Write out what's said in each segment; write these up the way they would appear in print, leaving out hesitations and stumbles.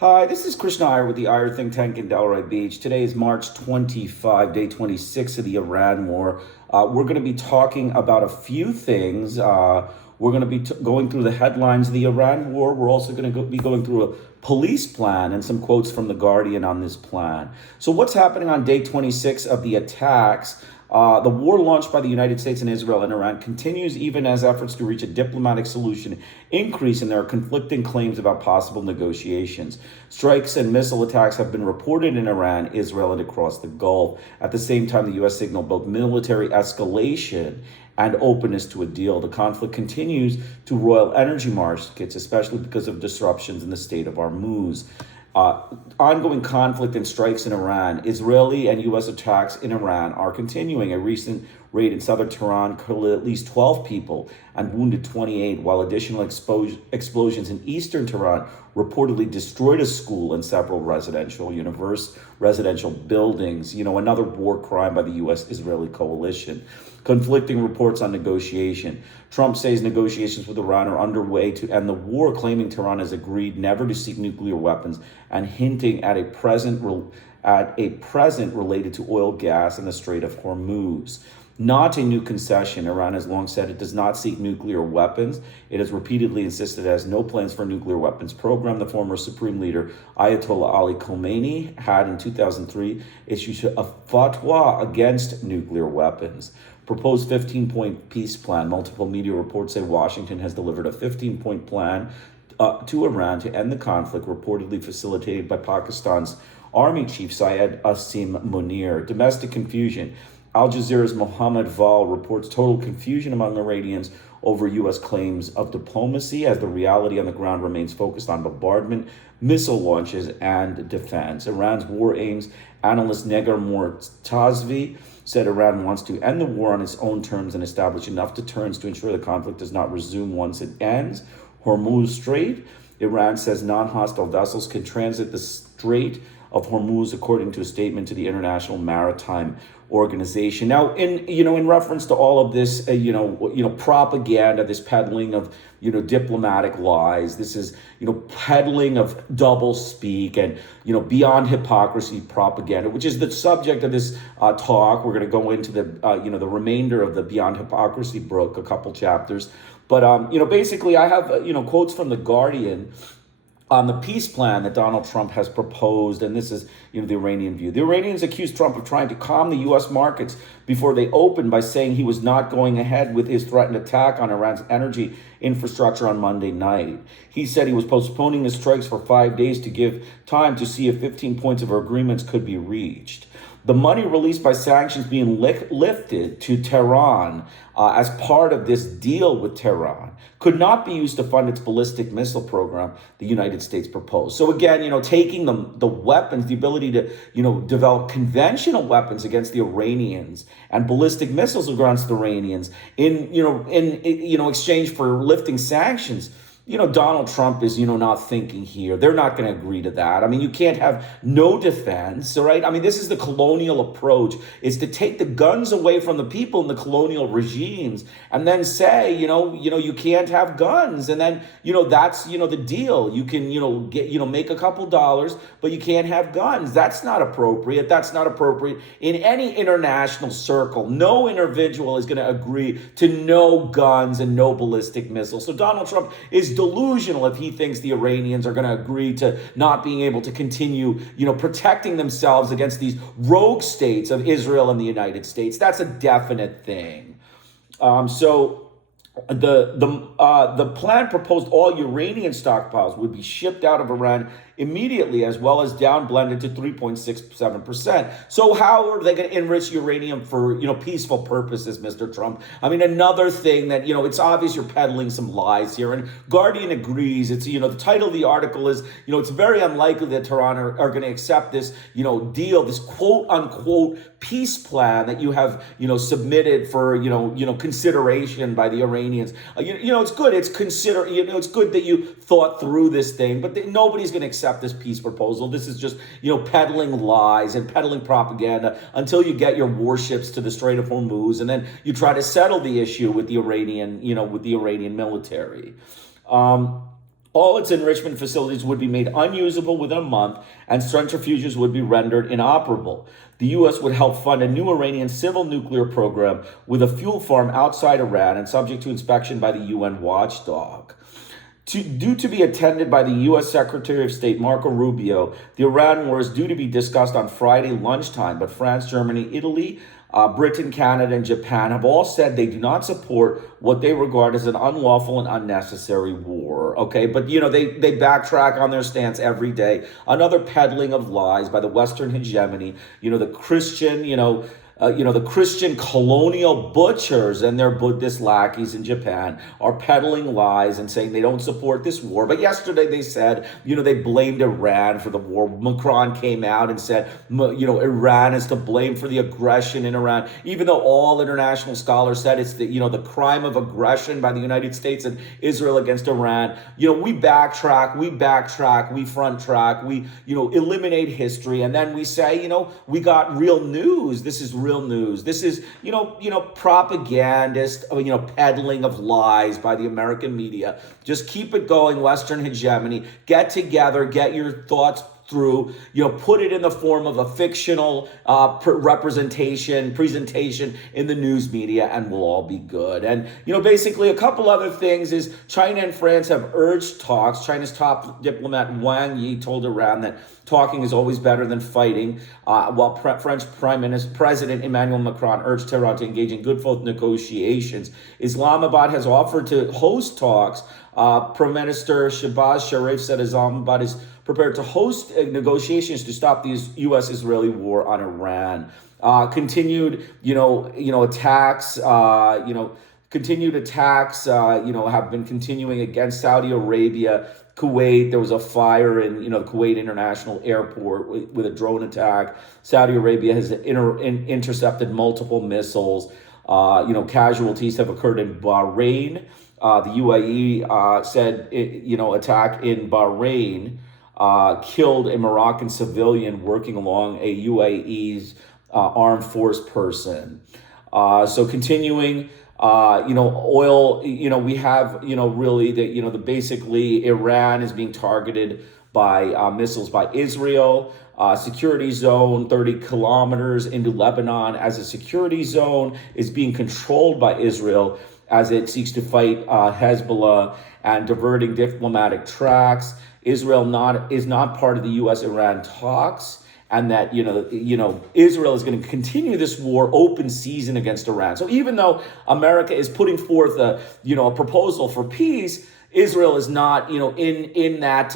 Hi, this is Krishna Iyer with the Iyer Think Tank in Delray Beach. Today is March 25, day 26 of the Iran war. We're going to be talking about a few things. We're going to be going through the headlines of the Iran war. We're also going to be going through a police plan and some quotes from The Guardian on this plan. So what's happening on day 26 of the attacks? The war launched by the United States and Israel and Iran continues even as efforts to reach a diplomatic solution increase, and there are conflicting claims about possible negotiations. Strikes and missile attacks have been reported in Iran, Israel, and across the Gulf. At the same time, the U.S. signaled both military escalation and openness to a deal. The conflict continues to roil energy markets, especially because of disruptions in the Strait of Hormuz. Ongoing conflict and strikes in Iran. Israeli and U.S. attacks in Iran are continuing. A recent raid in southern Tehran killed at least 12 people and wounded 28, while additional explosions in eastern Tehran reportedly destroyed a school and several residential buildings. Another war crime by the U.S.-Israeli coalition. Conflicting reports on negotiation. Trump says negotiations with Iran are underway to end the war, claiming Tehran has agreed never to seek nuclear weapons and hinting at a present related to oil, gas, and the Strait of Hormuz. Not a new concession. Iran has long said it does not seek nuclear weapons. It has repeatedly insisted it has no plans for a nuclear weapons program. The former supreme leader, Ayatollah Ali Khamenei, had in 2003 issued a fatwa against nuclear weapons. Proposed 15-point peace plan. Multiple media reports say Washington has delivered a 15-point plan to Iran to end the conflict, reportedly facilitated by Pakistan's army chief Syed Asim Munir. Domestic confusion. Al Jazeera's Mohammed Val reports total confusion among Iranians over U.S. claims of diplomacy, as the reality on the ground remains focused on bombardment, missile launches, and defense. Iran's war aims. Analyst Negar Mortazvi said Iran wants to end the war on its own terms and establish enough deterrence to ensure the conflict does not resume once it ends. Hormuz Strait. Iran says non-hostile vessels can transit the Strait of Hormuz, according to a statement to the International Maritime Organization. Now, in reference to all of this, propaganda, this peddling of, diplomatic lies, this is, peddling of double speak and, beyond hypocrisy propaganda, which is the subject of this talk. We're going to go into the, the remainder of the Beyond Hypocrisy book, a couple chapters. But, basically I have, quotes from The Guardian on the peace plan that Donald Trump has proposed, and this is, the Iranian view. The Iranians accused Trump of trying to calm the U.S. markets before they opened by saying he was not going ahead with his threatened attack on Iran's energy infrastructure on Monday night. He said he was postponing the strikes for 5 days to give time to see if 15 points of agreements could be reached. The money released by sanctions being lifted to Tehran as part of this deal with Tehran could not be used to fund its ballistic missile program the United States proposed. So again, taking the weapons, the ability to, develop conventional weapons against the Iranians and ballistic missiles against the Iranians in exchange for lifting sanctions. Donald Trump is, not thinking here. They're not going to agree to that. I mean, you can't have no defense, all right? I mean, this is the colonial approach, is to take the guns away from the people in the colonial regimes and then say, you can't have guns. And then, that's, the deal. You can, get, make a couple dollars, but you can't have guns. That's not appropriate. That's not appropriate in any international circle. No individual is going to agree to no guns and no ballistic missiles. So Donald Trump is delusional if he thinks the Iranians are going to agree to not being able to continue, protecting themselves against these rogue states of Israel and the United States. That's a definite thing. So the plan proposed all Uranian stockpiles would be shipped out of Iran immediately, as well as down blended to 3.67%. So how are they going to enrich uranium for, peaceful purposes, Mr. Trump? I mean, another thing that, it's obvious you're peddling some lies here, and Guardian agrees. It's, the title of the article is, it's very unlikely that Tehran are going to accept this, deal, this quote unquote peace plan that you have, submitted for, consideration by the Iranians. It's good. It's it's good that you thought through this thing, but nobody's going to accept this peace proposal. This is just, peddling lies and peddling propaganda until you get your warships to the Strait of Hormuz, and then you try to settle the issue with the Iranian, with the Iranian military. All its enrichment facilities would be made unusable within a month, and centrifuges would be rendered inoperable. The U.S. would help fund a new Iranian civil nuclear program with a fuel farm outside Iran and subject to inspection by the UN watchdog. Due to be attended by the U.S. Secretary of State Marco Rubio, the Iran war is due to be discussed on Friday lunchtime, but France, Germany, Italy, Britain, Canada, and Japan have all said they do not support what they regard as an unlawful and unnecessary war. Okay, but they backtrack on their stance every day. Another peddling of lies by the Western hegemony. The Christian, the Christian colonial butchers and their Buddhist lackeys in Japan are peddling lies and saying they don't support this war. But yesterday they said, they blamed Iran for the war. Macron came out and said, Iran is to blame for the aggression in Iran, even though all international scholars said it's the crime of aggression by the United States and Israel against Iran. We backtrack, we front track, we, eliminate history. And then we say, we got real news. This is real news. This is, propagandist, peddling of lies by the American media. Just keep it going, Western hegemony. Get together, get your thoughts through, put it in the form of a fictional presentation in the news media, and we'll all be good. And, basically a couple other things is China and France have urged talks. China's top diplomat Wang Yi told Iran that talking is always better than fighting, while French President Emmanuel Macron urged Tehran to engage in good faith negotiations. Islamabad has offered to host talks. Prime Minister Shehbaz Sharif said Islamabad is prepared to host negotiations to stop the U.S.-Israeli war on Iran. Continued attacks, have been continuing against Saudi Arabia, Kuwait. There was a fire in, the Kuwait International Airport with a drone attack. Saudi Arabia has intercepted multiple missiles. Casualties have occurred in Bahrain. The UAE said, attack in Bahrain killed a Moroccan civilian working along a UAE's armed force person. So continuing, oil, we have, really basically Iran is being targeted by missiles by Israel. Security zone 30 kilometers into Lebanon as a security zone is being controlled by Israel as it seeks to fight Hezbollah and diverting diplomatic tracks. Israel is not part of the U.S.-Iran talks, and that Israel is going to continue this war open season against Iran. So even though America is putting forth a proposal for peace, Israel is not, in that,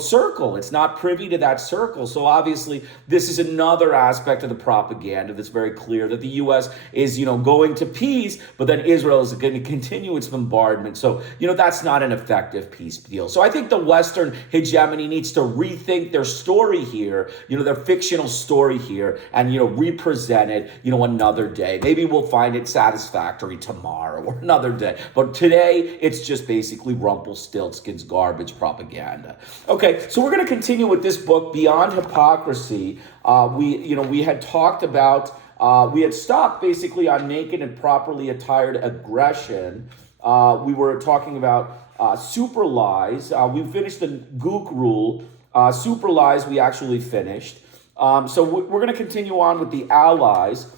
circle. It's not privy to that circle. So obviously, this is another aspect of the propaganda that's very clear that the U.S. is, going to peace, but then Israel is going to continue its bombardment. So, that's not an effective peace deal. So I think the Western hegemony needs to rethink their story here, their fictional story here, and, represent it, another day. Maybe we'll find it satisfactory tomorrow or another day. But today, it's just basically Rumpelstiltskin's garbage propaganda. Okay, so we're going to continue with this book, Beyond Hypocrisy. We had talked about, we had stopped basically on naked and properly attired aggression. We were talking about super lies. We finished the Gook rule. Super lies we actually finished. So we're going to continue on with the allies.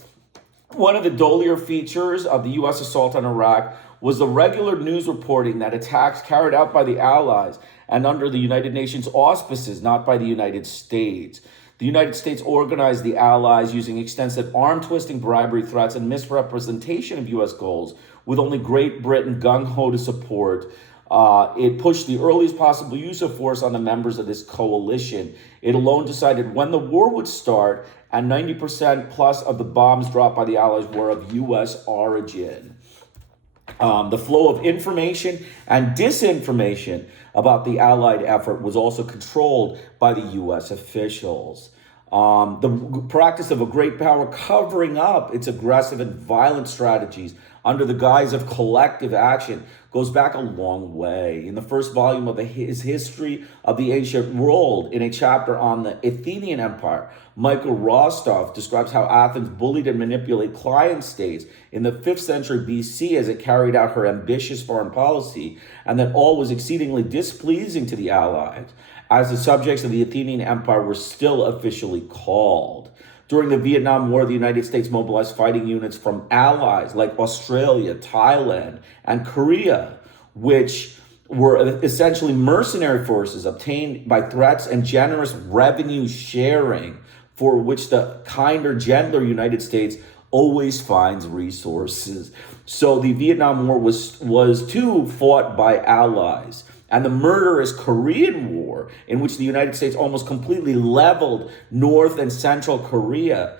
One of the dolier features of the U.S. assault on Iraq was the regular news reporting that attacks carried out by the Allies and under the United Nations auspices, not by the United States. The United States organized the Allies using extensive arm-twisting, bribery threats, and misrepresentation of U.S. goals, with only Great Britain gung-ho to support. It pushed the earliest possible use of force on the members of this coalition. It alone decided when the war would start, and 90% plus of the bombs dropped by the Allies were of U.S. origin. The flow of information and disinformation about the Allied effort was also controlled by the U.S. officials. The practice of a great power covering up its aggressive and violent strategies under the guise of collective action goes back a long way. In the first volume of his History of the Ancient World, in a chapter on the Athenian Empire, Michael Rostov describes how Athens bullied and manipulated client states in the 5th century BC as it carried out her ambitious foreign policy, and that all was exceedingly displeasing to the allies, as the subjects of the Athenian Empire were still officially called. During the Vietnam War, the United States mobilized fighting units from allies like Australia, Thailand, and Korea, which were essentially mercenary forces obtained by threats and generous revenue sharing, for which the kinder, gentler United States always finds resources. So the Vietnam War was too fought by allies. And the murderous Korean War, in which the United States almost completely leveled North and Central Korea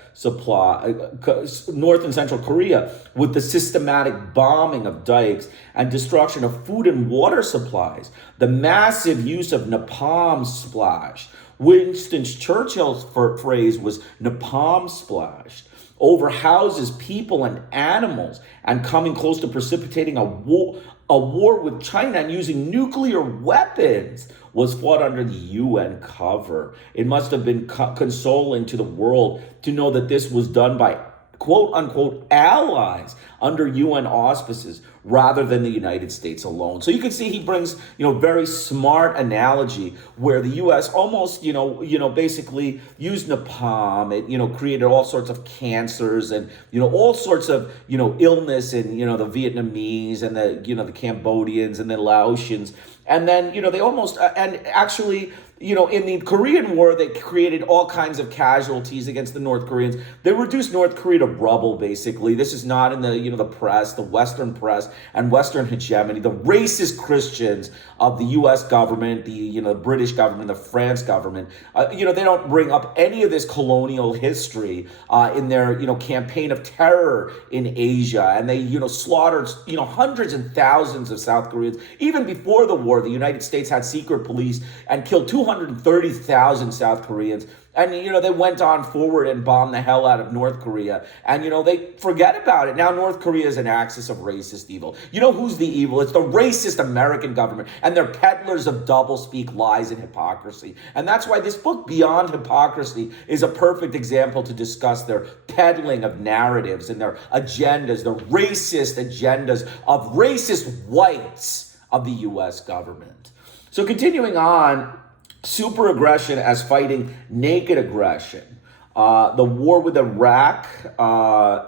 with the systematic bombing of dikes and destruction of food and water supplies, the massive use of napalm splash. Winston Churchill's phrase was napalm splashed over houses, people, and animals, and coming close to precipitating a war with China and using nuclear weapons, was fought under the UN cover. It must have been consoling to the world to know that this was done by quote unquote allies under UN auspices rather than the United States alone. So you can see he brings, very smart analogy where the US almost, basically used napalm. It, created all sorts of cancers and, all sorts of, illness in, the Vietnamese and the Cambodians and the Laotians. And then, they almost, and actually, in the Korean War, they created all kinds of casualties against the North Koreans. They reduced North Korea to rubble, basically. This is not in the, the press, the Western press and Western hegemony. The racist Christians of the U.S. government, the, British government, the France government, they don't bring up any of this colonial history in their, campaign of terror in Asia. And they, slaughtered, hundreds and thousands of South Koreans. Even before the war, the United States had secret police and killed 230,000 South Koreans. And, they went on forward and bombed the hell out of North Korea. And, they forget about it. Now North Korea is an axis of racist evil. You know who's the evil? It's the racist American government. And they're peddlers of doublespeak, lies, and hypocrisy. And that's why this book, Beyond Hypocrisy, is a perfect example to discuss their peddling of narratives and their agendas, the racist agendas of racist whites of the U.S. government. So continuing on, super aggression as fighting naked aggression. The war with Iraq, the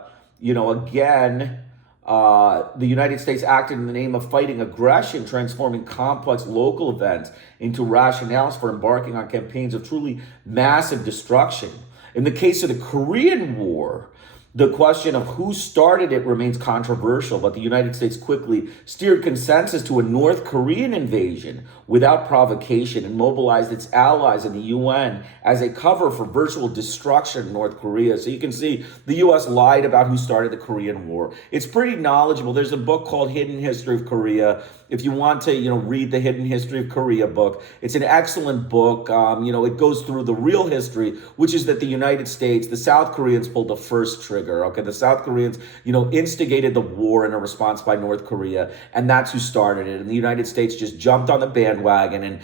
United States acted in the name of fighting aggression, transforming complex local events into rationales for embarking on campaigns of truly massive destruction. In the case of the Korean War, the question of who started it remains controversial, but the United States quickly steered consensus to a North Korean invasion without provocation and mobilized its allies in the UN as a cover for virtual destruction of North Korea. So you can see the US lied about who started the Korean War. It's pretty knowledgeable. There's a book called Hidden History of Korea. If you want to, read the Hidden History of Korea book, it's an excellent book. It goes through the real history, which is that the United States, the South Koreans pulled the first trigger. Okay, the South Koreans, instigated the war in a response by North Korea, and that's who started it. And the United States just jumped on the bandwagon and,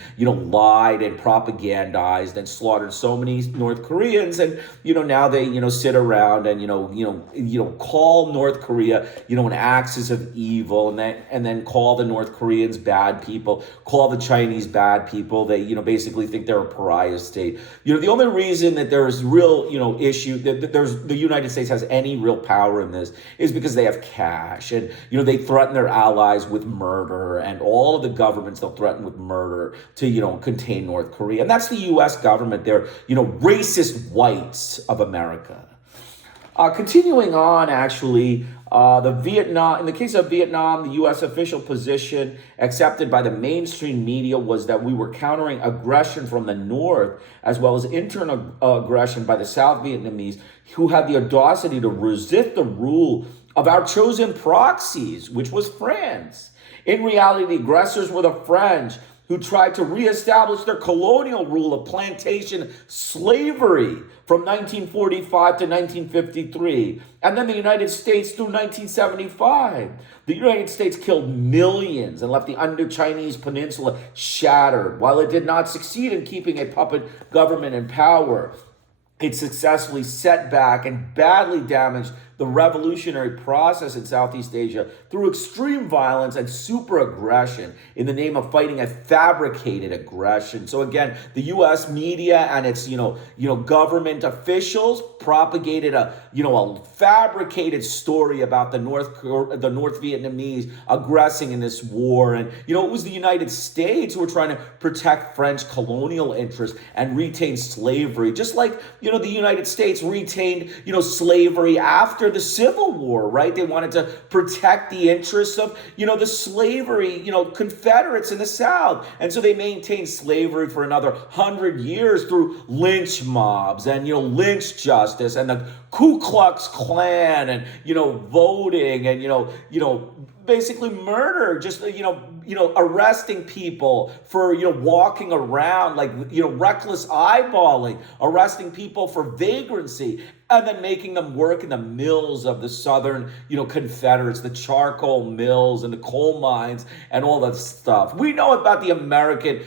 lied and propagandized and slaughtered so many North Koreans. And, now they, sit around and, call North Korea, an axis of evil, and then call the North Koreans bad people, call the Chinese bad people. They, basically think they're a pariah state. The only reason that there is real, issue that the United States has any real power in this is because they have cash, and they threaten their allies with murder, and all of the governments they'll threaten with murder to contain North Korea. And that's the U.S. government. They're racist whites of America. Continuing on, actually, in the case of Vietnam, the U.S. official position accepted by the mainstream media was that we were countering aggression from the North, as well as internal aggression by the South Vietnamese, who had the audacity to resist the rule of our chosen proxies, which was France. In reality, the aggressors were the French, who tried to reestablish their colonial rule of plantation slavery from 1945 to 1953, and then the United States through 1975. The United States killed millions and left the Indo-Chinese peninsula shattered. While it did not succeed in keeping a puppet government in power, it successfully set back and badly damaged the revolutionary process in Southeast Asia through extreme violence and super aggression in the name of fighting a fabricated aggression. So again, the U.S. media and its government officials propagated a fabricated story about the North Vietnamese aggressing in this war, and it was the United States who were trying to protect French colonial interests and retain slavery, just like the United States retained slavery after the Civil War, right? They wanted to protect the interests of, the slavery, Confederates in the South. And so they maintained slavery for another 100 years through lynch mobs and, lynch justice and the Ku Klux Klan and, voting and, basically murder, just, arresting people for, walking around, like, reckless eyeballing, arresting people for vagrancy, and then making them work in the mills of the Southern, Confederates, the charcoal mills and the coal mines and all that stuff. We know about the American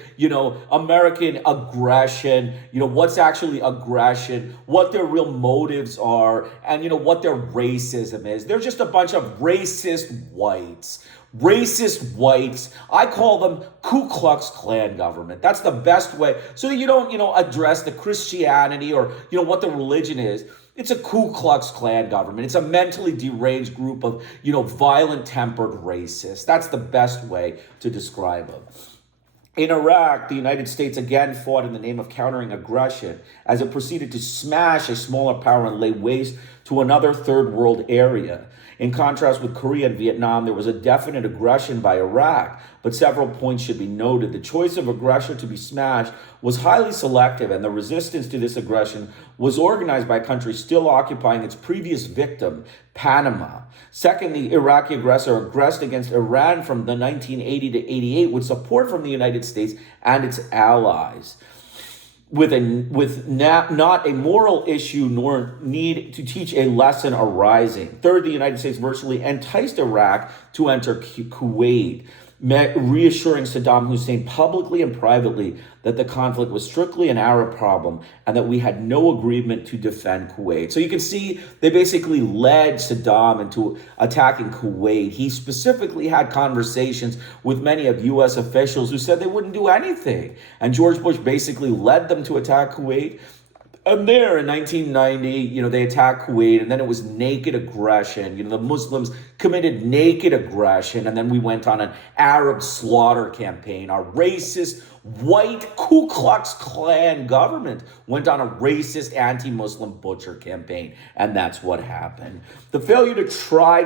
aggression, what's actually aggression, what their real motives are, and, what their racism is. They're just a bunch of racist whites. Racist whites. I call them Ku Klux Klan government. That's the best way. So that you don't, address the Christianity or, what the religion is. It's a Ku Klux Klan government. It's a mentally deranged group of, violent-tempered racists. That's the best way to describe them. In Iraq, the United States again fought in the name of countering aggression as it proceeded to smash a smaller power and lay waste to another third world area. In contrast with Korea and Vietnam, there was a definite aggression by Iraq, but several points should be noted. The choice of aggressor to be smashed was highly selective, and the resistance to this aggression was organized by a country still occupying its previous victim, Panama. Second, the Iraqi aggressor aggressed against Iran from the 1980 to 88 with support from the United States and its allies, with not a moral issue nor need to teach a lesson arising. Third, the United States virtually enticed Iraq to enter Kuwait, reassuring Saddam Hussein publicly and privately that the conflict was strictly an Arab problem and that we had no agreement to defend Kuwait. So you can see they basically led Saddam into attacking Kuwait. He specifically had conversations with many of U.S. officials who said they wouldn't do anything. And George Bush basically led them to attack Kuwait. And there in 1990, they attacked Kuwait, and then it was naked aggression. The Muslims committed naked aggression, and then we went on an Arab slaughter campaign. Our racist, white Ku Klux Klan government went on a racist anti-Muslim butcher campaign, and that's what happened. The failure to try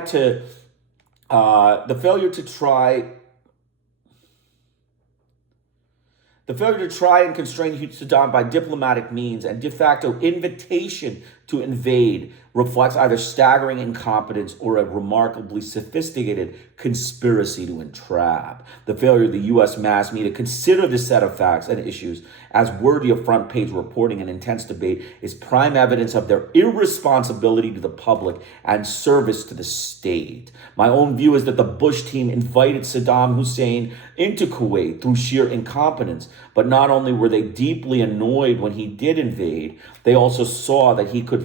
and constrain Saddam by diplomatic means and de facto invitation to invade reflects either staggering incompetence or a remarkably sophisticated conspiracy to entrap. The failure of the U.S. mass media to consider this set of facts and issues as worthy of front-page reporting and intense debate is prime evidence of their irresponsibility to the public and service to the state. My own view is that the Bush team invited Saddam Hussein into Kuwait through sheer incompetence, but not only were they deeply annoyed when he did invade, they also saw that he could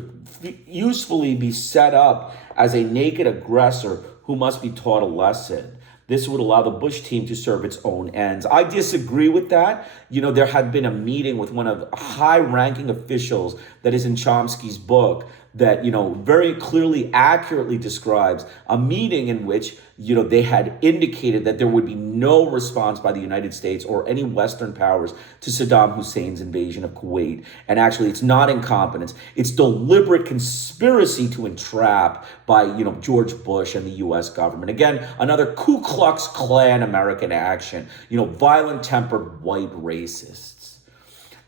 usefully be set up as a naked aggressor who must be taught a lesson. This would allow the Bush team to serve its own ends. I disagree with that. There had been a meeting with one of the high-ranking officials that is in Chomsky's book that, very clearly, accurately describes a meeting in which, they had indicated that there would be no response by the United States or any Western powers to Saddam Hussein's invasion of Kuwait. And actually, it's not incompetence. It's deliberate conspiracy to entrap by, George Bush and the U.S. government. Again, another Ku Klux Klan American action, violent-tempered white racists.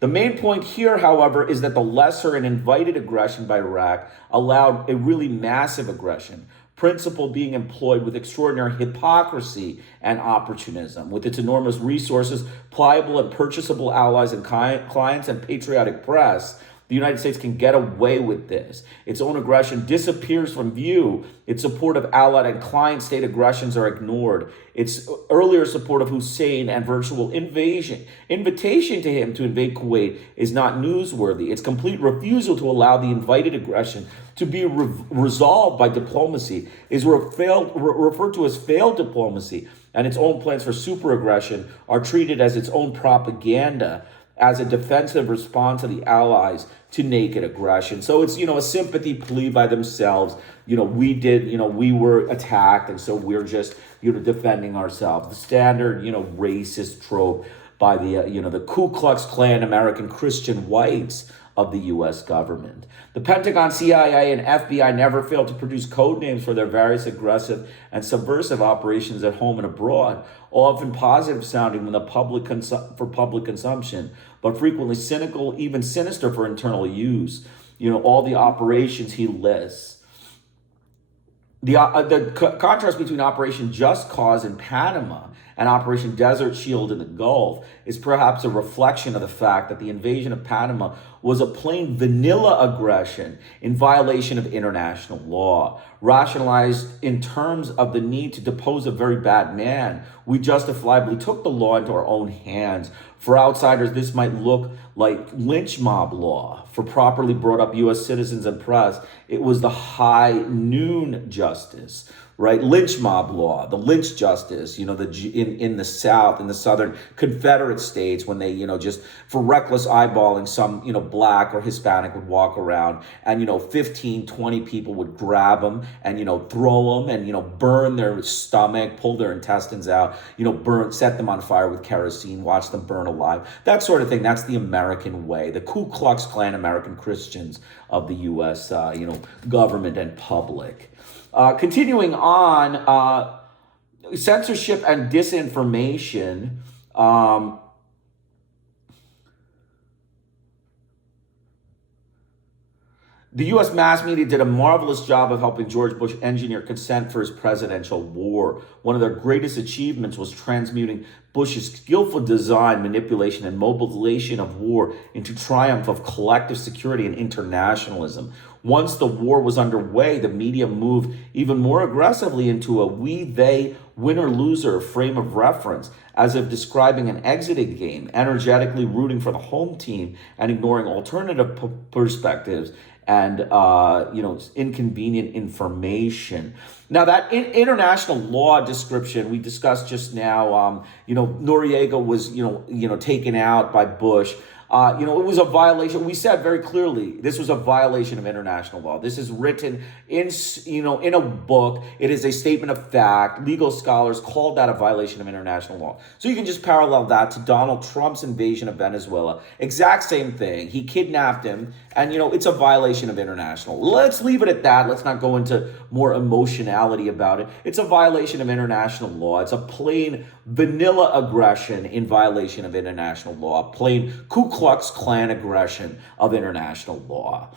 The main point here, however, is that the lesser and invited aggression by Iraq allowed a really massive aggression principle being employed with extraordinary hypocrisy and opportunism. With its enormous resources, pliable and purchasable allies and clients, and patriotic press, the United States can get away with this. Its own aggression disappears from view. Its support of allied and client state aggressions are ignored. Its earlier support of Hussein and virtual invitation to him to invade Kuwait is not newsworthy. Its complete refusal to allow the invited aggression to be resolved by diplomacy is referred to as failed diplomacy, and its own plans for super aggression are treated as its own propaganda, as a defensive response of the Allies to naked aggression. So it's, a sympathy plea by themselves. We were attacked, and so we're just, defending ourselves. The standard, racist trope by the Ku Klux Klan American Christian whites of the U.S. government. The Pentagon, CIA, and FBI never failed to produce code names for their various aggressive and subversive operations at home and abroad, often positive sounding for public consumption, but frequently cynical, even sinister for internal use. All the operations he lists. The contrast between Operation Just Cause in Panama and Operation Desert Shield in the Gulf is perhaps a reflection of the fact that the invasion of Panama was a plain vanilla aggression in violation of international law. Rationalized in terms of the need to depose a very bad man, we justifiably took the law into our own hands. For outsiders, this might look like lynch mob law. For properly brought up U.S. citizens and press, it was the high noon justice, right? Lynch mob law, the lynch justice, in the South, in the Southern Confederate states, when they, just for reckless eyeballing, some, black or Hispanic would walk around and, 15, 20 people would grab them and, throw them and, burn their stomach, pull their intestines out, set them on fire with kerosene, watch them burn alive, that sort of thing. That's the American way. The Ku Klux Klan American Christians of the U.S., government and public. Continuing on, censorship and disinformation. The U.S. mass media did a marvelous job of helping George Bush engineer consent for his presidential war. One of their greatest achievements was transmuting Bush's skillful design, manipulation, and mobilization of war into triumph of collective security and internationalism. Once the war was underway, the media moved even more aggressively into a we-they, winner-loser frame of reference, as if describing an exiting game, energetically rooting for the home team and ignoring alternative perspectives and inconvenient information. Now, that international law description we discussed just now, Noriega was taken out by Bush. It was a violation. We said very clearly this was a violation of international law. This is written in a book. It is a statement of fact. Legal scholars called that a violation of international law. So you can just parallel that to Donald Trump's invasion of Venezuela. Exact same thing. He kidnapped him, and it's a violation of international. Let's leave it at that. Let's not go into more emotionality about it. It's a violation of international law. It's a plain vanilla aggression in violation of international law. Plain Ku Klux Klan aggression of international law.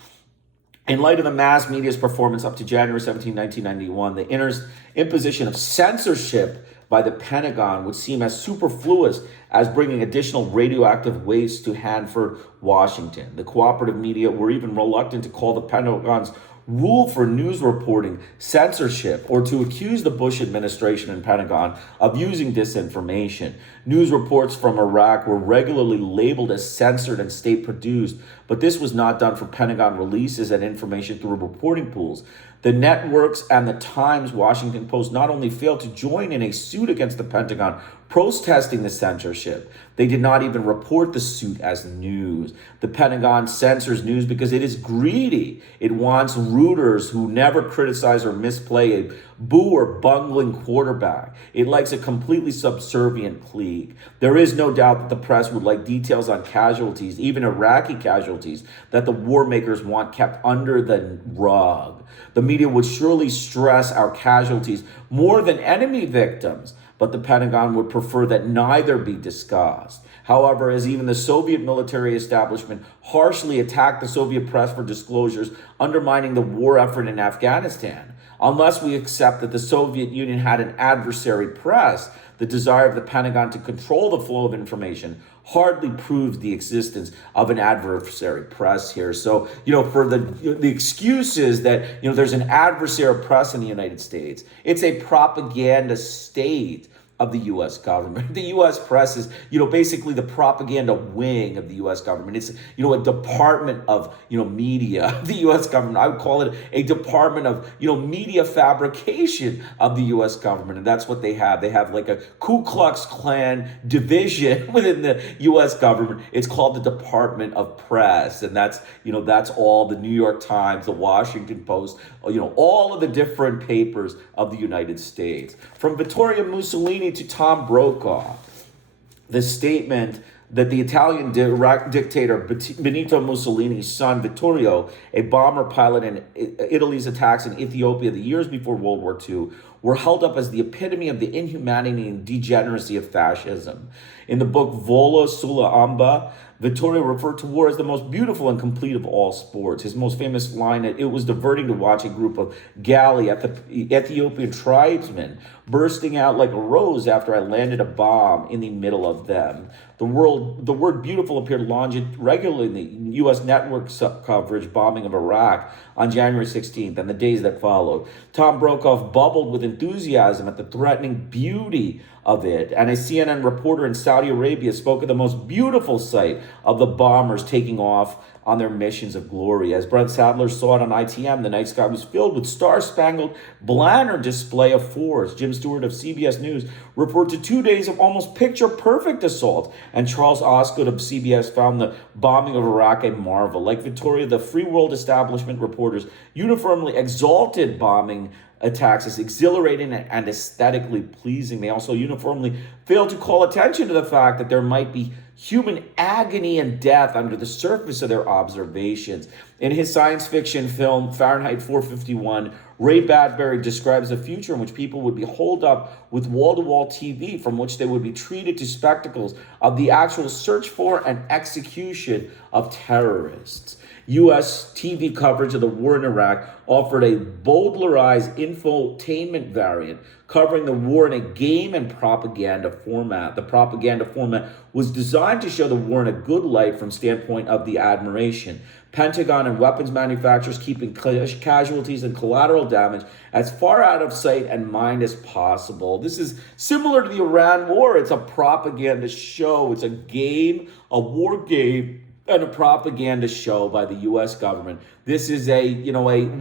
In light of the mass media's performance up to January 17, 1991, the imposition of censorship by the Pentagon would seem as superfluous as bringing additional radioactive waste to Hanford, Washington. The cooperative media were even reluctant to call the Pentagon's rule for news reporting censorship or to accuse the Bush administration and Pentagon of using disinformation. News reports from Iraq were regularly labeled as censored and state-produced, but this was not done for Pentagon releases and information through reporting pools. The networks and the Times Washington Post not only failed to join in a suit against the Pentagon protesting the censorship, they did not even report the suit as news. The Pentagon censors news because it is greedy. It wants rooters who never criticize or misplay a boo or bungling quarterback. It likes a completely subservient clique. There is no doubt that the press would like details on casualties, even Iraqi casualties, that the war makers want kept under the rug. The media would surely stress our casualties more than enemy victims, but the Pentagon would prefer that neither be discussed. However, as even the Soviet military establishment harshly attacked the Soviet press for disclosures undermining the war effort in Afghanistan, Unless we accept that the Soviet Union had an adversary press, the desire of the Pentagon to control the flow of information hardly proves the existence of an adversary press here. So, for the excuses that, there's an adversary press in the United States, it's a propaganda state of the U.S. government. The U.S. press is, basically the propaganda wing of the U.S. government. It's, a department of, media, the U.S. government. I would call it a department of, media fabrication of the U.S. government. And that's what they have. They have like a Ku Klux Klan division within the U.S. government. It's called the Department of Press. And that's, that's all the New York Times, the Washington Post, all of the different papers of the United States. From Vittorio Mussolini to Tom Brokaw, the statement that the Italian dictator Benito Mussolini's son Vittorio, a bomber pilot in Italy's attacks in Ethiopia the years before World War II, were held up as the epitome of the inhumanity and degeneracy of fascism. In the book Volo sulla Amba, Vittorio referred to war as the most beautiful and complete of all sports. His most famous line, it was diverting to watch a group of Gali, Ethiopian tribesmen, bursting out like a rose after I landed a bomb in the middle of them. The word beautiful appeared regularly in the U.S. network coverage bombing of Iraq on January 16th and the days that followed. Tom Brokaw bubbled with enthusiasm at the threatening beauty of it, and a CNN reporter in Saudi Arabia spoke of the most beautiful sight of the bombers taking off on their missions of glory. As Brent Sadler saw it on ITM, the night sky was filled with star-spangled banner display of force. Jim Stewart of CBS News referred to 2 days of almost picture-perfect assault, and Charles Osgood of CBS found the bombing of Iraq a marvel. Like Victoria, the free world establishment reporters uniformly exalted bombing attacks as exhilarating and aesthetically pleasing. They also uniformly failed to call attention to the fact that there might be human agony and death under the surface of their observations. In his science fiction film Fahrenheit 451, Ray Bradbury describes a future in which people would be holed up with wall-to-wall TV from which they would be treated to spectacles of the actual search for and execution of terrorists. U.S. TV coverage of the war in Iraq offered a bowdlerized infotainment variant covering the war in a game and propaganda format. The propaganda format was designed to show the war in a good light from standpoint of the admiration. Pentagon and weapons manufacturers keeping casualties and collateral damage as far out of sight and mind as possible. This is similar to the Iran war. It's a propaganda show. It's a game, a war game, and a propaganda show by the U.S. government. This is a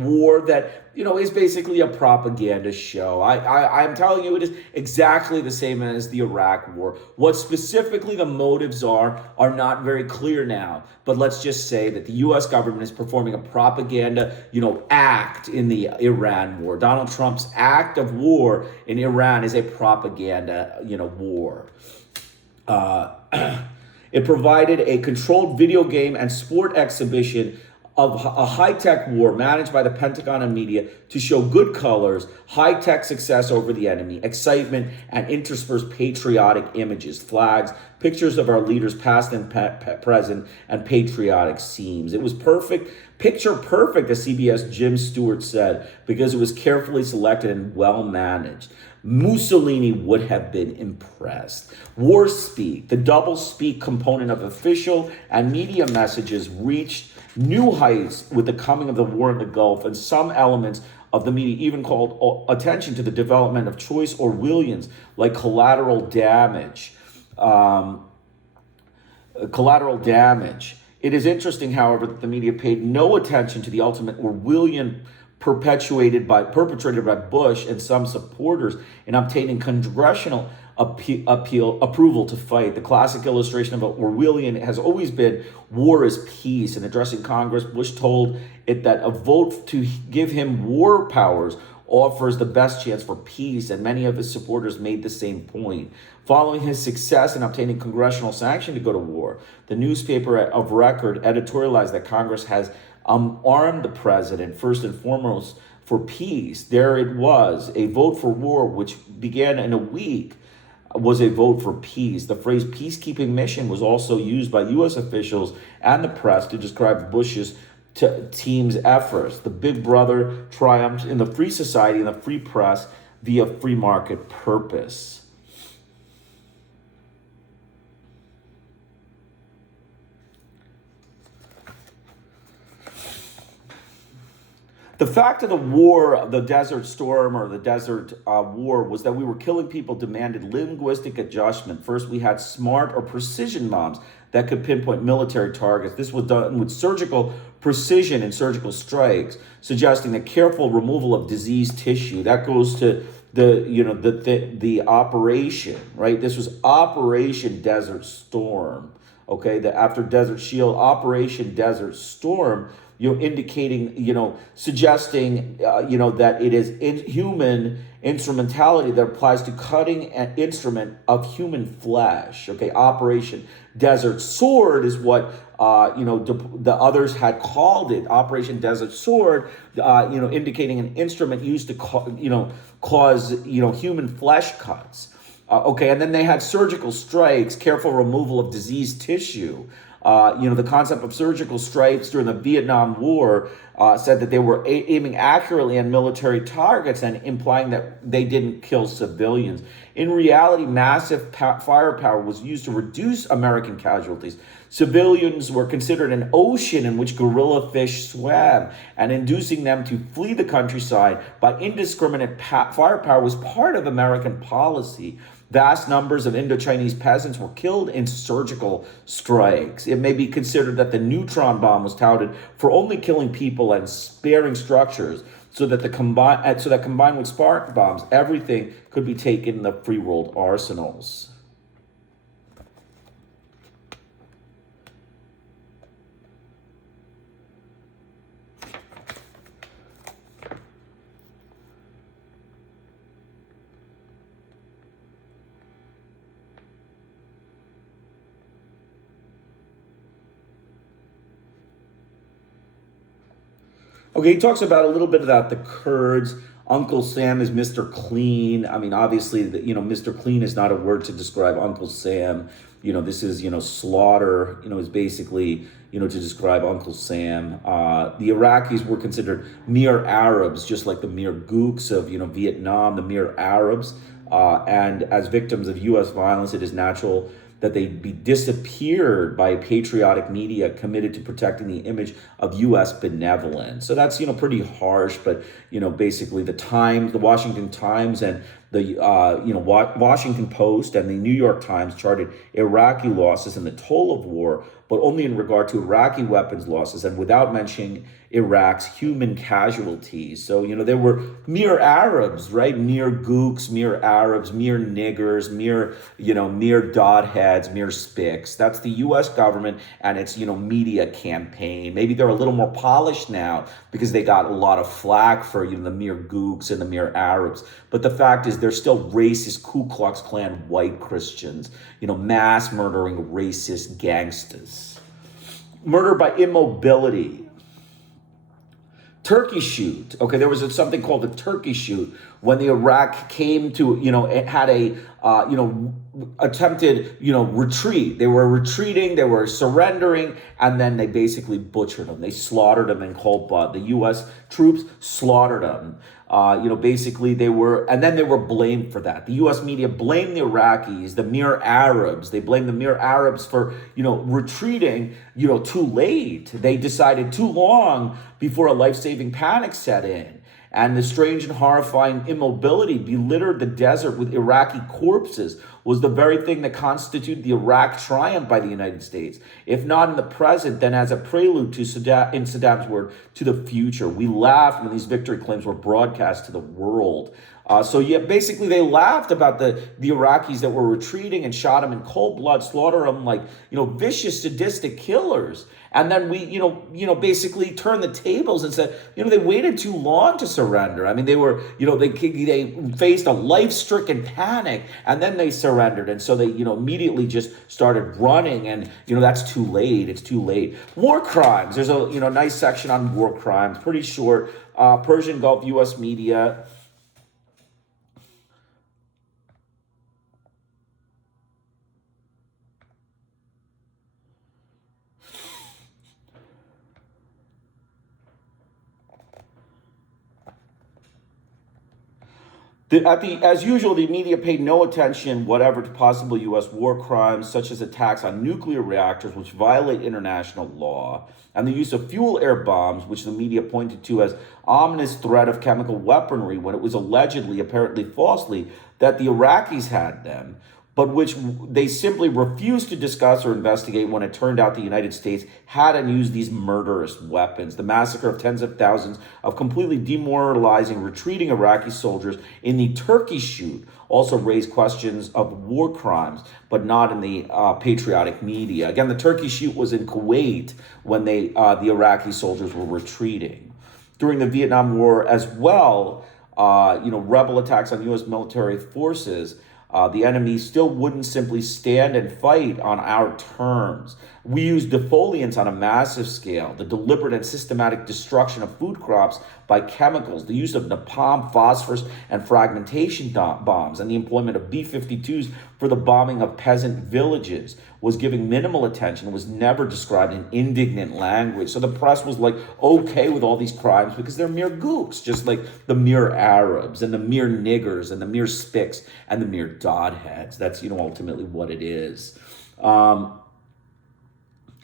war that, is basically a propaganda show. I'm telling you, it is exactly the same as the Iraq war. What specifically the motives are not very clear now. But let's just say that the U.S. government is performing a propaganda, act in the Iran war. Donald Trump's act of war in Iran is a propaganda, war. It provided a controlled video game and sport exhibition of a high-tech war managed by the Pentagon and media to show good colors, high-tech success over the enemy, excitement, and interspersed patriotic images, flags, pictures of our leaders past and present, and patriotic scenes. It was perfect, picture perfect, as CBS Jim Stewart said, because it was carefully selected and well managed. Mussolini would have been impressed. War speak, the double speak component of official and media messages, reached new heights with the coming of the war in the Gulf, and some elements of the media even called attention to the development of choice Orwellians like collateral damage. It is interesting, however, that the media paid no attention to the ultimate Orwellian perpetrated by Bush and some supporters in obtaining congressional approval to fight. The classic illustration of Orwellian has always been war is peace. In addressing Congress, Bush told it that a vote to give him war powers offers the best chance for peace, and many of his supporters made the same point. Following his success in obtaining congressional sanction to go to war, the newspaper of record editorialized that Congress has armed the president first and foremost for peace. There it was, a vote for war, which began in a week, was a vote for peace. The phrase peacekeeping mission was also used by U.S. officials and the press to describe Bush's team's efforts. The Big Brother triumphed in the free society and the free press via free market purpose. The fact of the war, the Desert Storm or the Desert War, was that we were killing people demanded linguistic adjustment. First, we had smart or precision bombs that could pinpoint military targets. This was done with surgical precision and surgical strikes, suggesting a careful removal of diseased tissue. That goes to the operation, right? This was Operation Desert Storm. Okay, after Desert Shield, Operation Desert Storm, indicating, suggesting, that it is human instrumentality that applies to cutting an instrument of human flesh. Okay, Operation Desert Sword is what, the others had called it. Operation Desert Sword, indicating an instrument used to, cause, human flesh cuts. Okay, and then they had surgical strikes, careful removal of diseased tissue. The concept of surgical strikes during the Vietnam War said that they were aiming accurately on military targets and implying that they didn't kill civilians. In reality, massive firepower was used to reduce American casualties. Civilians were considered an ocean in which guerrilla fish swam, and inducing them to flee the countryside by indiscriminate firepower was part of American policy. Vast numbers of Indo-Chinese peasants were killed in surgical strikes. It may be considered that the neutron bomb was touted for only killing people and sparing structures, so that combined with spark bombs, everything could be taken in the free world arsenals. Okay, he talks about a little bit about the Kurds. Uncle Sam is Mr. Clean. I mean, obviously, Mr. Clean is not a word to describe Uncle Sam. This is, slaughter, is basically, to describe Uncle Sam. The Iraqis were considered mere Arabs, just like the mere gooks of, Vietnam, the mere Arabs. And as victims of U.S. violence, it is natural that they be disappeared by patriotic media committed to protecting the image of U.S. benevolence. So that's, pretty harsh, but, basically the Washington Times and the, Washington Post and the New York Times charted Iraqi losses and the toll of war, but only in regard to Iraqi weapons losses and without mentioning Iraq's human casualties. So, they were mere Arabs, right? Mere gooks, mere Arabs, mere niggers, mere dodheads, mere spics. That's the U.S. government and its, media campaign. Maybe they're a little more polished now because they got a lot of flack for, the mere gooks and the mere Arabs. But the fact is they're still racist Ku Klux Klan white Christians, mass murdering racist gangsters. Murder by immobility. Turkey shoot. Okay, there was something called the turkey shoot when the Iraq came to, it had a, attempted, retreat. They were retreating, they were surrendering, and then they basically butchered them. They slaughtered them in cold blood. The U.S. troops slaughtered them. Basically they were blamed for that. The U.S. media blamed the Iraqis, the mere Arabs. They blamed the mere Arabs for, retreating, too late. They decided too long before a life-saving panic set in. And the strange and horrifying immobility belittered the desert with Iraqi corpses was the very thing that constituted the Iraq triumph by the United States. If not in the present, then as a prelude to in Saddam's word, to the future. We laughed when these victory claims were broadcast to the world. Basically they laughed about the Iraqis that were retreating and shot them in cold blood, slaughter them like, vicious, sadistic killers. And then we, basically turned the tables and said, they waited too long to surrender. I mean, they were, they faced a life-stricken panic and then they surrendered. And so they, immediately just started running and, that's too late. It's too late. War crimes. There's a, nice section on war crimes, pretty short. Persian Gulf, U.S. media. As usual, the media paid no attention whatever to possible U.S. war crimes, such as attacks on nuclear reactors, which violate international law, and the use of fuel-air bombs, which the media pointed to as ominous threat of chemical weaponry when it was allegedly, apparently falsely, that the Iraqis had them, but which they simply refused to discuss or investigate when it turned out the United States had and used these murderous weapons. The massacre of tens of thousands of completely demoralizing, retreating Iraqi soldiers in the Turkey shoot also raised questions of war crimes, but not in the patriotic media. Again, the Turkey shoot was in Kuwait when the Iraqi soldiers were retreating. During the Vietnam War as well, rebel attacks on U.S. military forces, the enemy still wouldn't simply stand and fight on our terms. We used defoliants on a massive scale, the deliberate and systematic destruction of food crops by chemicals, the use of napalm, phosphorus, and fragmentation bombs, and the employment of B-52s for the bombing of peasant villages was giving minimal attention, was never described in indignant language. So the press was like okay with all these crimes because they're mere gooks, just like the mere Arabs and the mere niggers and the mere spics and the mere dodheads. That's, ultimately what it is.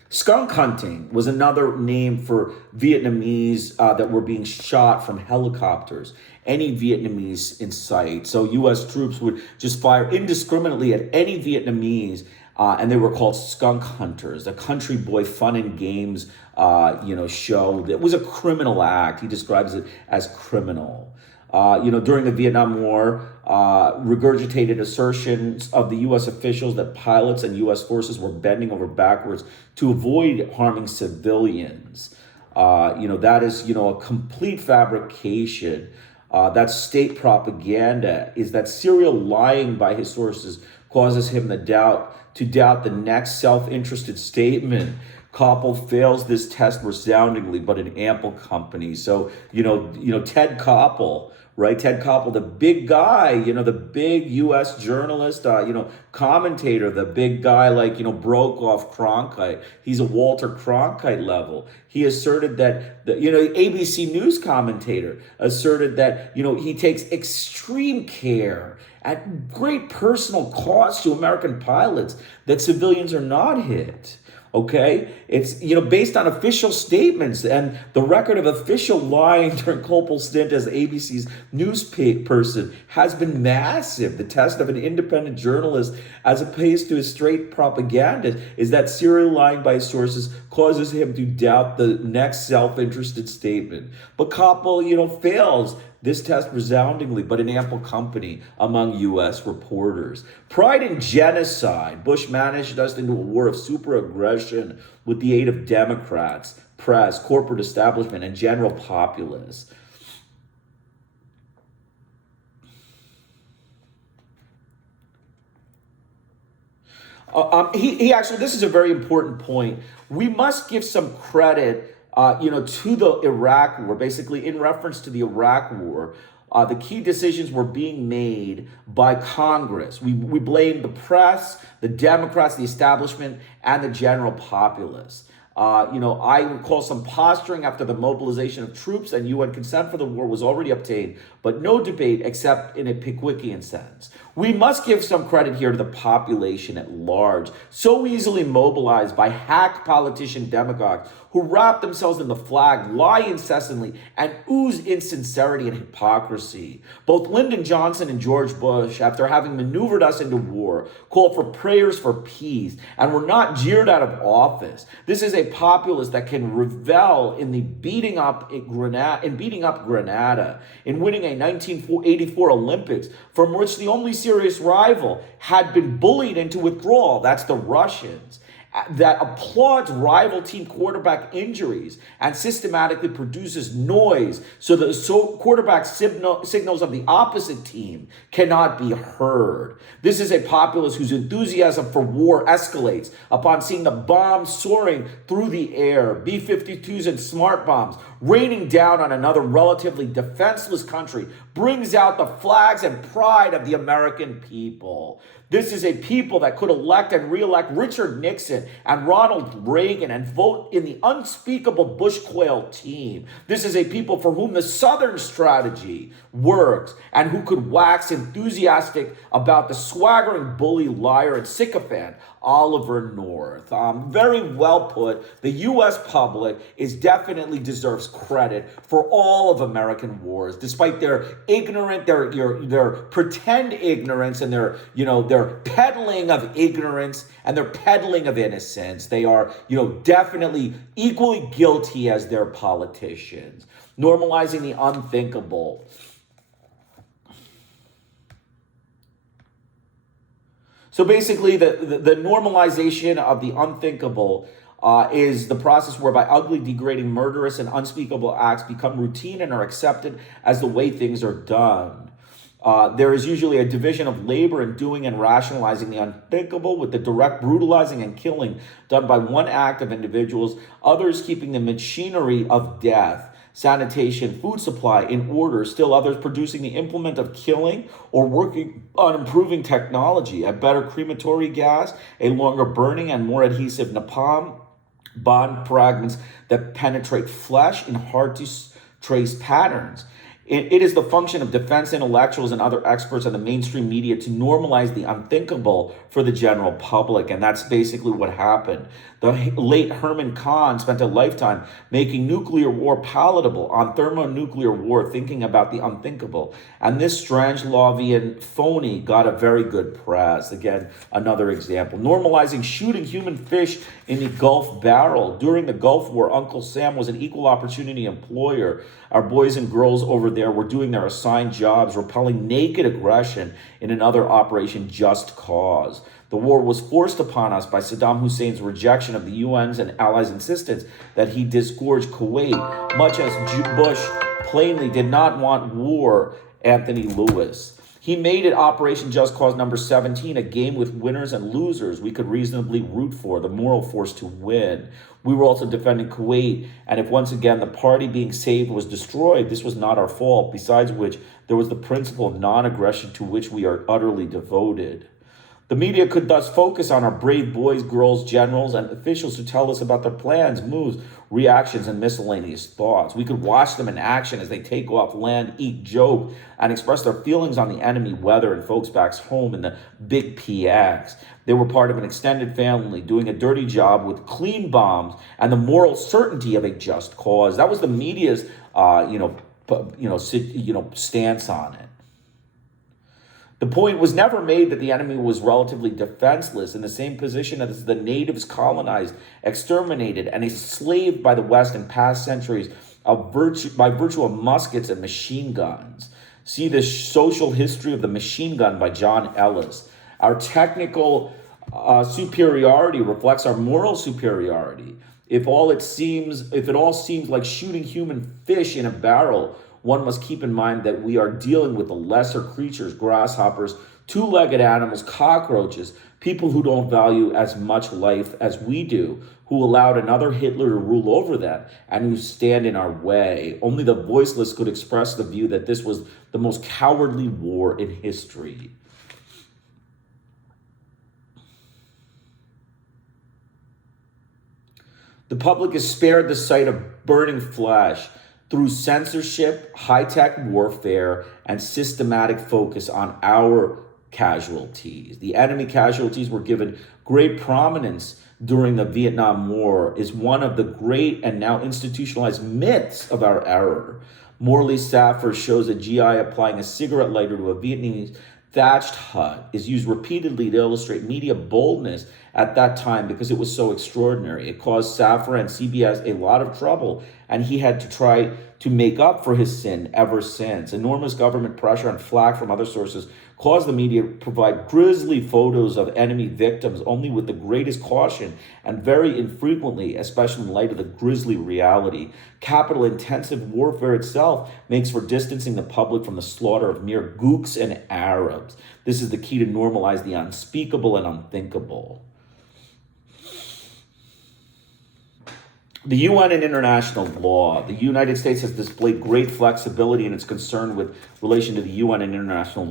Skunk hunting was another name for Vietnamese that were being shot from helicopters, any Vietnamese in sight. So U.S. troops would just fire indiscriminately at any Vietnamese, and they were called skunk hunters. The Country Boy Fun and Games, show that was a criminal act. He describes it as criminal. During the Vietnam War, regurgitated assertions of the U.S. officials that pilots and U.S. forces were bending over backwards to avoid harming civilians. That is, a complete fabrication. That's state propaganda. Is that serial lying by his sources causes him to doubt the next self-interested statement. Koppel fails this test resoundingly, but in ample company. So, Ted Koppel, right? Ted Koppel, the big guy, the big U.S. journalist, commentator, the big guy like, Brokaw, Cronkite. He's a Walter Cronkite level. He asserted that, ABC News commentator asserted that, he takes extreme care at great personal cost to American pilots that civilians are not hit. Okay, it's based on official statements, and the record of official lying during Koppel's stint as ABC's news person has been massive. The test of an independent journalist, as opposed to a straight propagandist, is that serial lying by sources causes him to doubt the next self-interested statement. But Koppel, fails this test resoundingly, but in ample company among U.S. reporters. Pride in genocide. Bush managed us into a war of super aggression with the aid of Democrats, press, corporate establishment, and general populace. He actually, this is a very important point. We must give some credit to the Iraq War, basically in reference to the Iraq War. The key decisions were being made by Congress. We blame the press, the Democrats, the establishment, and the general populace. I recall some posturing after the mobilization of troops and UN consent for the war was already obtained, but no debate except in a Pickwickian sense. We must give some credit here to the population at large, so easily mobilized by hack politician demagogues who wrap themselves in the flag, lie incessantly, and ooze insincerity and hypocrisy. Both Lyndon Johnson and George Bush, after having maneuvered us into war, called for prayers for peace and were not jeered out of office. This is a populace that can revel in the beating up Grenada, in winning a 1984 Olympics from which the only serious rival had been bullied into withdrawal. That's the Russians. That applauds rival team quarterback injuries and systematically produces noise so the quarterback signals of the opposite team cannot be heard. This is a populace whose enthusiasm for war escalates upon seeing the bombs soaring through the air, B-52s and smart bombs raining down on another relatively defenseless country brings out the flags and pride of the American people. This is a people that could elect and re-elect Richard Nixon and Ronald Reagan and vote in the unspeakable Bush Quayle team. This is a people for whom the Southern strategy works and who could wax enthusiastic about the swaggering bully, liar, and sycophant Oliver North. Very well put. The U.S. public definitely deserves credit for all of American wars, despite their ignorant, their pretend ignorance and their peddling of ignorance and their peddling of innocence. They are definitely equally guilty as their politicians, normalizing the unthinkable. So basically, the normalization of the unthinkable is the process whereby ugly, degrading, murderous, and unspeakable acts become routine and are accepted as the way things are done. There is usually a division of labor in doing and rationalizing the unthinkable, with the direct brutalizing and killing done by one act of individuals, others keeping the machinery of death, sanitation, food supply in order, still others producing the implement of killing or working on improving technology, a better crematory gas, a longer burning and more adhesive napalm, bond fragments that penetrate flesh in hard to trace patterns. It is the function of defense intellectuals and other experts and the mainstream media to normalize the unthinkable for the general public, and that's basically what happened. The late Herman Kahn spent a lifetime making nuclear war palatable, on thermonuclear war, thinking about the unthinkable. And this Strangelovian phony got a very good press. Again, another example. Normalizing shooting human fish in the Gulf barrel. During the Gulf War, Uncle Sam was an equal opportunity employer. Our boys and girls over there were doing their assigned jobs, repelling naked aggression in another Operation Just Cause. The war was forced upon us by Saddam Hussein's rejection of the UN's and allies' insistence that he disgorge Kuwait, much as Bush plainly did not want war. Anthony Lewis. He made it Operation Just Cause number 17 a game with winners and losers we could reasonably root for, the moral force to win. We were also defending Kuwait, and if once again the party being saved was destroyed, this was not our fault, besides which there was the principle of non-aggression to which we are utterly devoted. The media could thus focus on our brave boys, girls, generals, and officials who tell us about their plans, moves, reactions, and miscellaneous thoughts. We could watch them in action as they take off, land, eat, joke, and express their feelings on the enemy weather and folks back home in the big PX. They were part of an extended family doing a dirty job with clean bombs and the moral certainty of a just cause. That was the media's, stance on it. The point was never made that the enemy was relatively defenseless, in the same position as the natives colonized, exterminated, and enslaved by the West in past centuries by virtue of muskets and machine guns. See the social history of the machine gun by John Ellis. Our technical superiority reflects our moral superiority. If it all seems like shooting human fish in a barrel, one must keep in mind that we are dealing with the lesser creatures, grasshoppers, two-legged animals, cockroaches, people who don't value as much life as we do, who allowed another Hitler to rule over them, and who stand in our way. Only the voiceless could express the view that this was the most cowardly war in history. The public is spared the sight of burning flesh through censorship, high-tech warfare, and systematic focus on our casualties. The enemy casualties were given great prominence during the Vietnam War, is one of the great and now institutionalized myths of our era. Morley Safford shows a GI applying a cigarette lighter to a Vietnamese thatched hut is used repeatedly to illustrate media boldness at that time because it was so extraordinary. It caused Safar and CBS a lot of trouble, and he had to try to make up for his sin ever since. Enormous government pressure and flack from other sources caused the media to provide grisly photos of enemy victims only with the greatest caution and very infrequently, especially in light of the grisly reality. Capital-intensive warfare itself makes for distancing the public from the slaughter of mere gooks and Arabs. This is the key to normalize the unspeakable and unthinkable. The UN and international law. The United States has displayed great flexibility in its concern with relation to the UN and international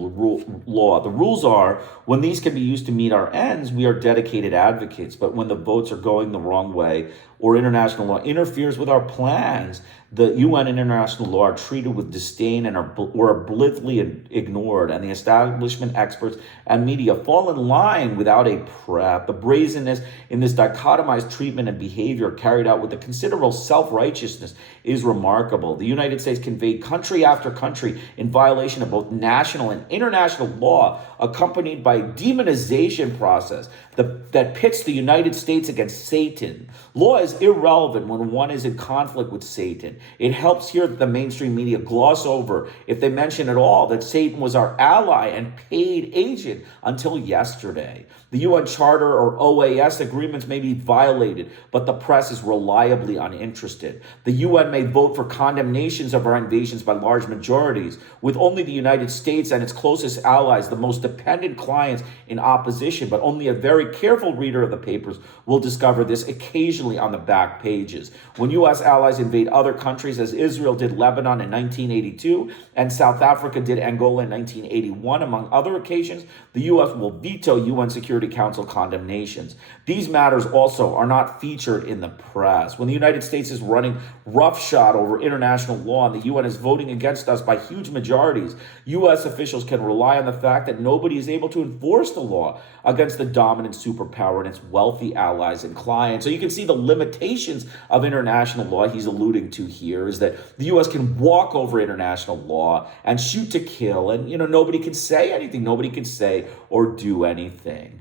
law. The rules are, when these can be used to meet our ends, we are dedicated advocates. But when the votes are going the wrong way or international law interferes with our plans, the UN and international law are treated with disdain and are blithely ignored. And the establishment, experts, and media fall in line without a prep. The brazenness in this dichotomized treatment and behavior carried out with the considerable self-righteousness is remarkable. The United States conveyed country after country in violation of both national and international law, accompanied by a demonization process that pits the United States against Satan. Law is irrelevant when one is in conflict with Satan. It helps here that the mainstream media gloss over, if they mention at all, that Satan was our ally and paid agent until yesterday. The UN Charter or OAS agreements may be violated, but the press is reliably uninterested. The UN may vote for condemnations of our invasions by large majorities, with only the United States and its closest allies, the most dependent clients, in opposition, but only a very careful reader of the papers will discover this occasionally on the back pages. When U.S. allies invade other countries, as Israel did Lebanon in 1982 and South Africa did Angola in 1981, among other occasions, the U.S. will veto UN Security Council condemnations. These matters also are not featured in the press. When the United States is running roughshod over international law and the UN is voting against us by huge majorities, U.S. officials can rely on the fact that nobody is able to enforce the law against the dominant superpower and its wealthy allies and clients. So you can see the limitations of international law he's alluding to here is that the U.S. can walk over international law and shoot to kill, and nobody can say anything. Nobody can say or do anything.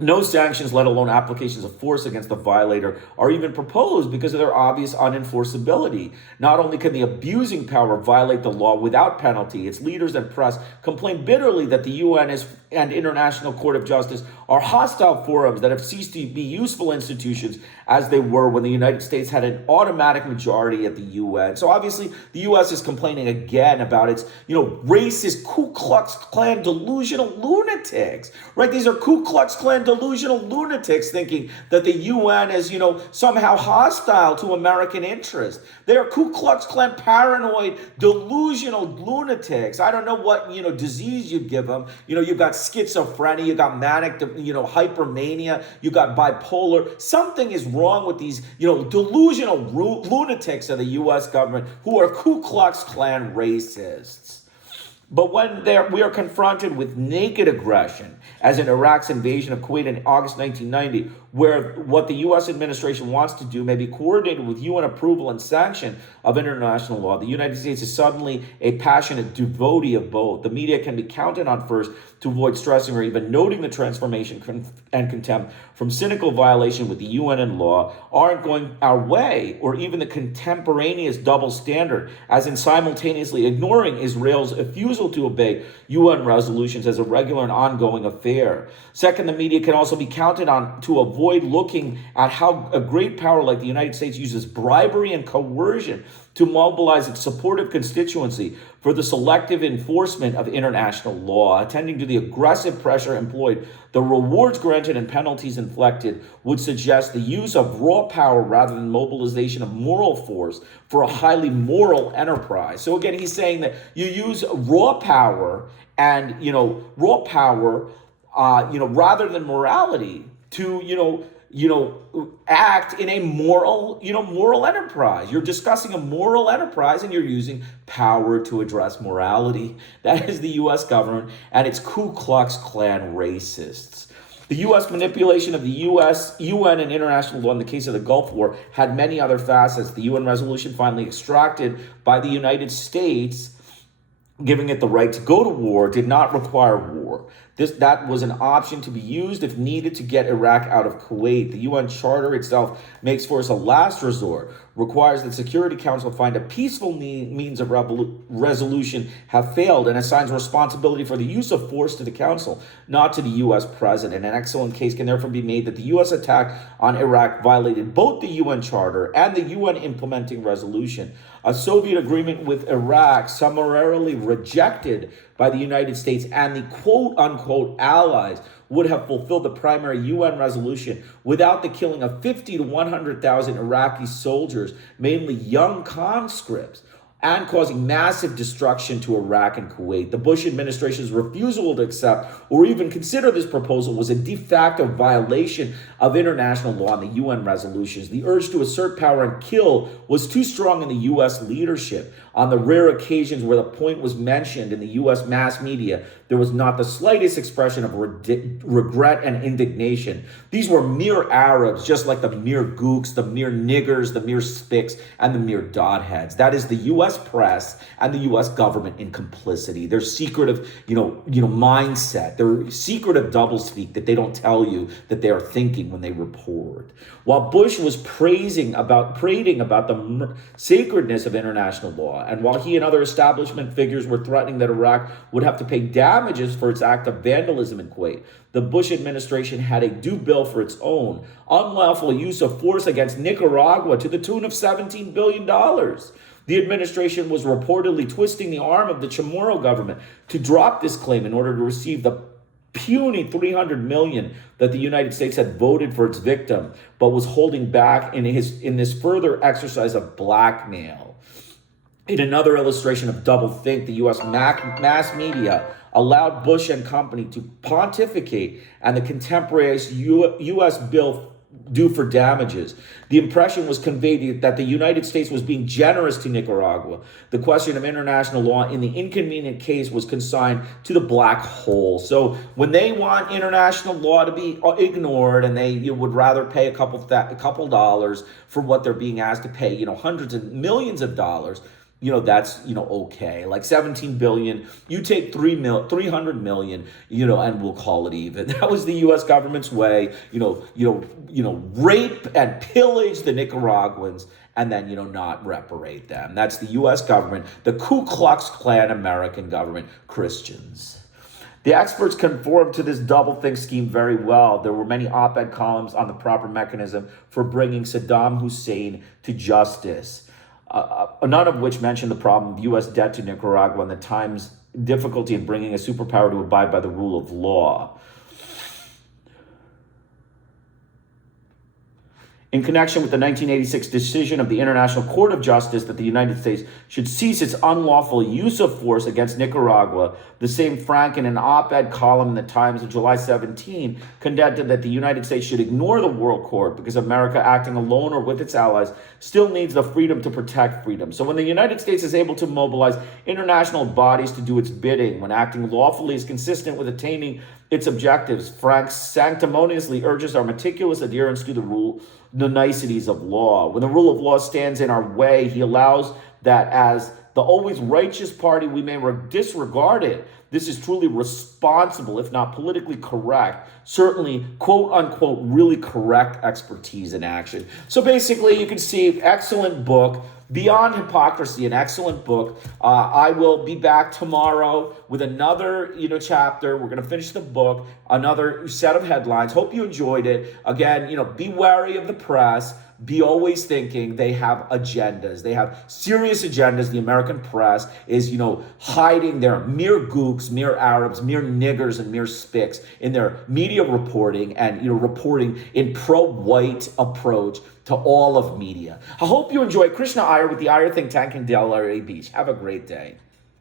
No sanctions, let alone applications of force against the violator, are even proposed because of their obvious unenforceability. Not only can the abusing power violate the law without penalty, its leaders and press complain bitterly that the UN and International Court of Justice are hostile forums that have ceased to be useful institutions as they were when the United States had an automatic majority at the UN. So obviously the US is complaining again about its, racist Ku Klux Klan delusional lunatics, right? These are Ku Klux Klan delusional lunatics thinking that the UN is, somehow hostile to American interests. They are Ku Klux Klan paranoid delusional lunatics. I don't know what, disease you'd give them. You've got schizophrenia, you got manic, hypermania, you got bipolar. Something is wrong with these, delusional lunatics of the U.S. government who are Ku Klux Klan racists. But when we are confronted with naked aggression, as in Iraq's invasion of Kuwait in August 1990, where what the U.S. administration wants to do may be coordinated with UN approval and sanction of international law, the United States is suddenly a passionate devotee of both. The media can be counted on first to avoid stressing or even noting the transformation and contempt from cynical violation with the UN and law aren't going our way, or even the contemporaneous double standard, as in simultaneously ignoring Israel's refusal to obey UN resolutions as a regular and ongoing affair. Second, the media can also be counted on to avoid looking at how a great power like the United States uses bribery and coercion to mobilize its supportive constituency for the selective enforcement of international law. Attending to the aggressive pressure employed, the rewards granted and penalties inflicted would suggest the use of raw power rather than mobilization of moral force for a highly moral enterprise. So again, he's saying that you use raw power and, rather than morality to, act in a moral enterprise. You're discussing a moral enterprise and you're using power to address morality. That is the U.S. government and its Ku Klux Klan racists. The U.S. manipulation of the UN and international law in the case of the Gulf War had many other facets. The UN resolution finally extracted by the United States, giving it the right to go to war, did not require war. That was an option to be used if needed to get Iraq out of Kuwait. The UN Charter itself makes force a last resort, requires that Security Council find a peaceful means of resolution have failed, and assigns responsibility for the use of force to the Council, not to the U.S. President. An excellent case can therefore be made that the U.S. attack on Iraq violated both the UN Charter and the UN implementing resolution. A Soviet agreement with Iraq, summarily rejected by the United States and the quote-unquote allies, would have fulfilled the primary UN resolution without the killing of 50 to 100,000 Iraqi soldiers, mainly young conscripts, and causing massive destruction to Iraq and Kuwait. The Bush administration's refusal to accept or even consider this proposal was a de facto violation of international law and the UN resolutions. The urge to assert power and kill was too strong in the U.S. leadership. On the rare occasions where the point was mentioned in the U.S. mass media, there was not the slightest expression of regret and indignation. These were mere Arabs, just like the mere gooks, the mere niggers, the mere spics, and the mere dodheads. That is the U.S. press and the U.S. government in complicity. Their secretive, mindset, their secretive doublespeak that they don't tell you that they are thinking when they report. While Bush was prating about the sacredness of international law, and while he and other establishment figures were threatening that Iraq would have to pay damages for its act of vandalism in Kuwait, the Bush administration had a due bill for its own unlawful use of force against Nicaragua to the tune of $17 billion. The administration was reportedly twisting the arm of the Chamorro government to drop this claim in order to receive the puny $300 million that the United States had voted for its victim, but was holding back in this further exercise of blackmail. In another illustration of doublethink, the U.S. mass media allowed Bush and company to pontificate and the contemporaneous U.S. bill due for damages. The impression was conveyed that the United States was being generous to Nicaragua. The question of international law in the inconvenient case was consigned to the black hole. So when they want international law to be ignored and they would rather pay a couple dollars for what they're being asked to pay, hundreds of millions of dollars, that's, okay. Like 17 billion, you take 300 million, and we'll call it even. That was the U.S. government's way, rape and pillage the Nicaraguans and then, not reparate them. That's the U.S. government, the Ku Klux Klan American government, Christians. The experts conformed to this doublethink scheme very well. There were many op-ed columns on the proper mechanism for bringing Saddam Hussein to justice. None of which mention the problem of U.S. debt to Nicaragua and the time's difficulty in bringing a superpower to abide by the rule of law. In connection with the 1986 decision of the International Court of Justice that the United States should cease its unlawful use of force against Nicaragua, the same Frank, in an op-ed column in the Times of July 17, contended that the United States should ignore the World Court because America, acting alone or with its allies, still needs the freedom to protect freedom. So when the United States is able to mobilize international bodies to do its bidding, when acting lawfully is consistent with attaining its objectives, Frank sanctimoniously urges our meticulous adherence to the niceties of law. When the rule of law stands in our way, he allows that as the always righteous party we may disregard it. This is truly responsible, if not politically correct, certainly quote unquote really correct expertise in action. So basically you can see, excellent book, Beyond Hypocrisy, an excellent book. I will be back tomorrow with another, chapter. We're going to finish the book, another set of headlines. Hope you enjoyed it. Again, be wary of the press. Be always thinking they have agendas. They have serious agendas. The American press is, hiding their mere gooks, mere Arabs, mere niggers, and mere spics in their media reporting and, reporting in pro-white approach to all of media. I hope you enjoy. Krishna Iyer with the Iyer Think Tank in Delray Beach. Have a great day.